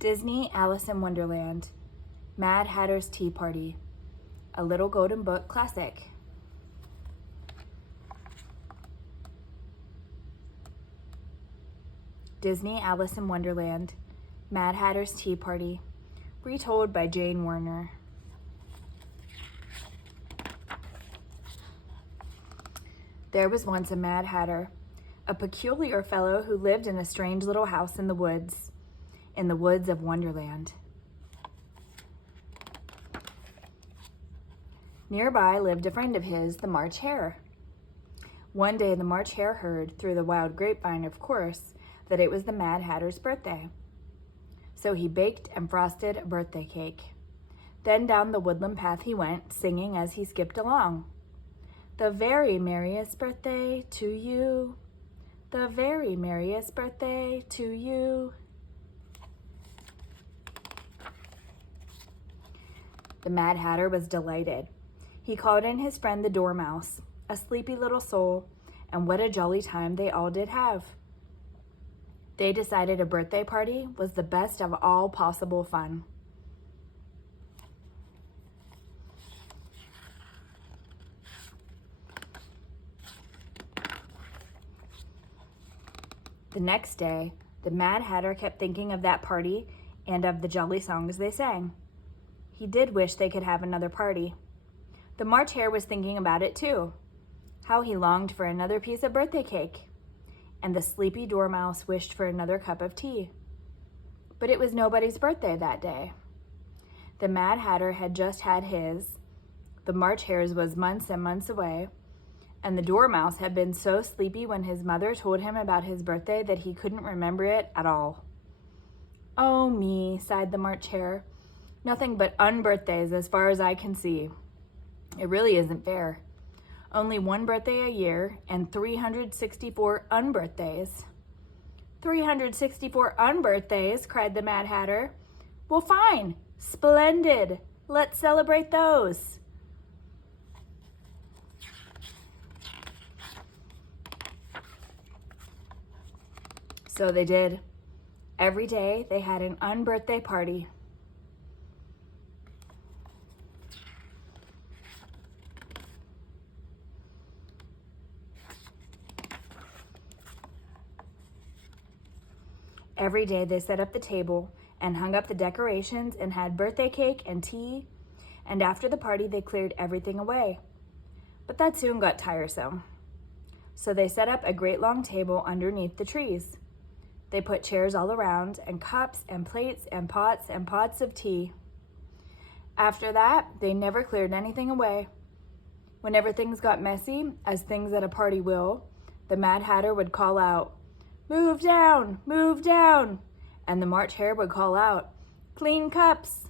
Disney Alice in Wonderland, Mad Hatter's Tea Party, A Little Golden Book Classic. Disney Alice in Wonderland, Mad Hatter's Tea Party, retold by Jane Werner. There was once a Mad Hatter, a peculiar fellow who lived in a strange little house in the woods of Wonderland. Nearby lived a friend of his, the March Hare. One day the March Hare heard, through the wild grapevine of course, that it was the Mad Hatter's birthday. So he baked and frosted a birthday cake. Then down the woodland path he went, singing as he skipped along. The very merriest birthday to you. The very merriest birthday to you. The Mad Hatter was delighted. He called in his friend the Dormouse, a sleepy little soul, and what a jolly time they all did have. They decided a birthday party was the best of all possible fun. The next day, the Mad Hatter kept thinking of that party and of the jolly songs they sang. He did wish they could have another party. The March Hare was thinking about it too. How he longed for another piece of birthday cake. And the sleepy Dormouse wished for another cup of tea. But it was nobody's birthday that day. The Mad Hatter had just had his, the March Hare's was months and months away, and the Dormouse had been so sleepy when his mother told him about his birthday that he couldn't remember it at all. Oh me, sighed the March Hare. Nothing but unbirthdays as far as I can see. It really isn't fair. Only one birthday a year and 364 unbirthdays. 364 unbirthdays, cried the Mad Hatter. Well, fine. Splendid. Let's celebrate those. So they did. Every day they had an unbirthday party. Every day they set up the table and hung up the decorations and had birthday cake and tea, and after the party they cleared everything away. But that soon got tiresome. So they set up a great long table underneath the trees. They put chairs all around and cups and plates and pots of tea. After that, they never cleared anything away. Whenever things got messy, as things at a party will, the Mad Hatter would call out, move down, and the March Hare would call out, clean cups,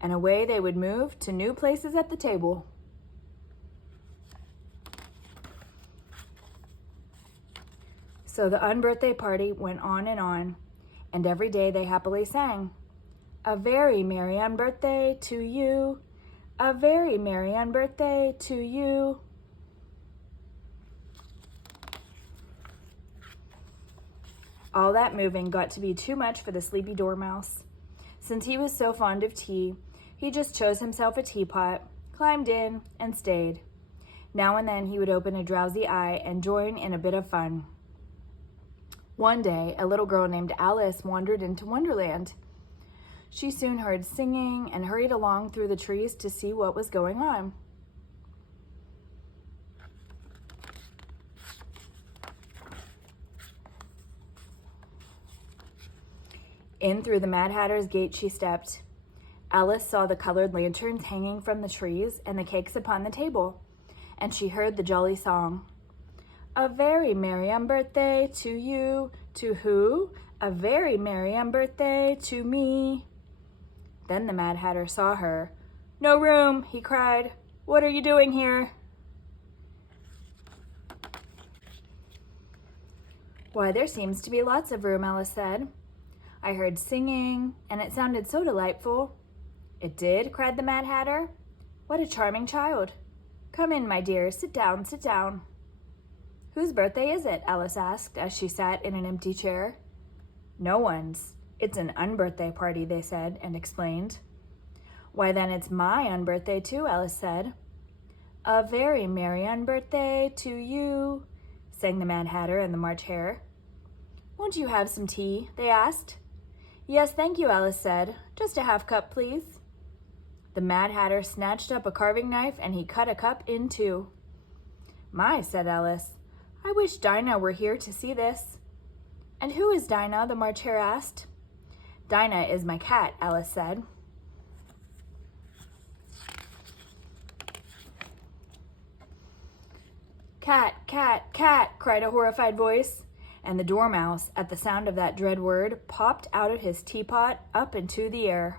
and away they would move to new places at the table. So the unbirthday party went on, and every day they happily sang, a very merry unbirthday to you, a very merry unbirthday to you. All that moving got to be too much for the sleepy Dormouse. Since he was so fond of tea, he just chose himself a teapot, climbed in, and stayed. Now and then he would open a drowsy eye and join in a bit of fun. One day, a little girl named Alice wandered into Wonderland. She soon heard singing and hurried along through the trees to see what was going on. In through the Mad Hatter's gate she stepped. Alice saw the colored lanterns hanging from the trees and the cakes upon the table, and she heard the jolly song. A very merry unbirthday to you, to who? A very merry unbirthday to me. Then the Mad Hatter saw her. No room, he cried. What are you doing here? Why, there seems to be lots of room, Alice said. I heard singing, and it sounded so delightful. It did, cried the Mad Hatter. What a charming child. Come in, my dear, sit down, sit down. Whose birthday is it? Alice asked as she sat in an empty chair. No one's. It's an unbirthday party, they said, and explained. Why, then it's my unbirthday too, Alice said. A very merry unbirthday to you, sang the Mad Hatter and the March Hare. Won't you have some tea? They asked. Yes, thank you, Alice said. Just a half cup, please. The Mad Hatter snatched up a carving knife and he cut a cup in two. My, said Alice, I wish Dinah were here to see this. And who is Dinah? The March Hare asked. Dinah is my cat, Alice said. Cat, cat, cat, cried a horrified voice, and the Dormouse, at the sound of that dread word, popped out of his teapot up into the air.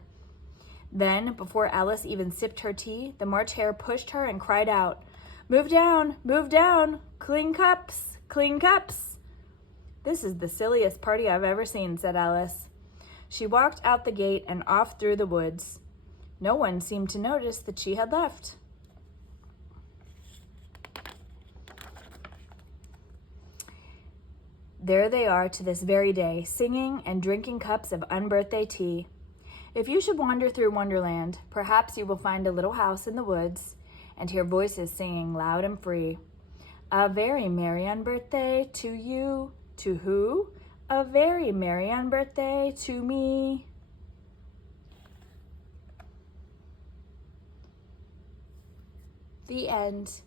Then, before Alice even sipped her tea, the March Hare pushed her and cried out, move down, clean cups, clean cups. This is the silliest party I've ever seen, said Alice. She walked out the gate and off through the woods. No one seemed to notice that she had left. There they are to this very day, singing and drinking cups of unbirthday tea. If you should wander through Wonderland, perhaps you will find a little house in the woods and hear voices singing loud and free. A very merry unbirthday to you. To who? A very merry unbirthday to me. The end.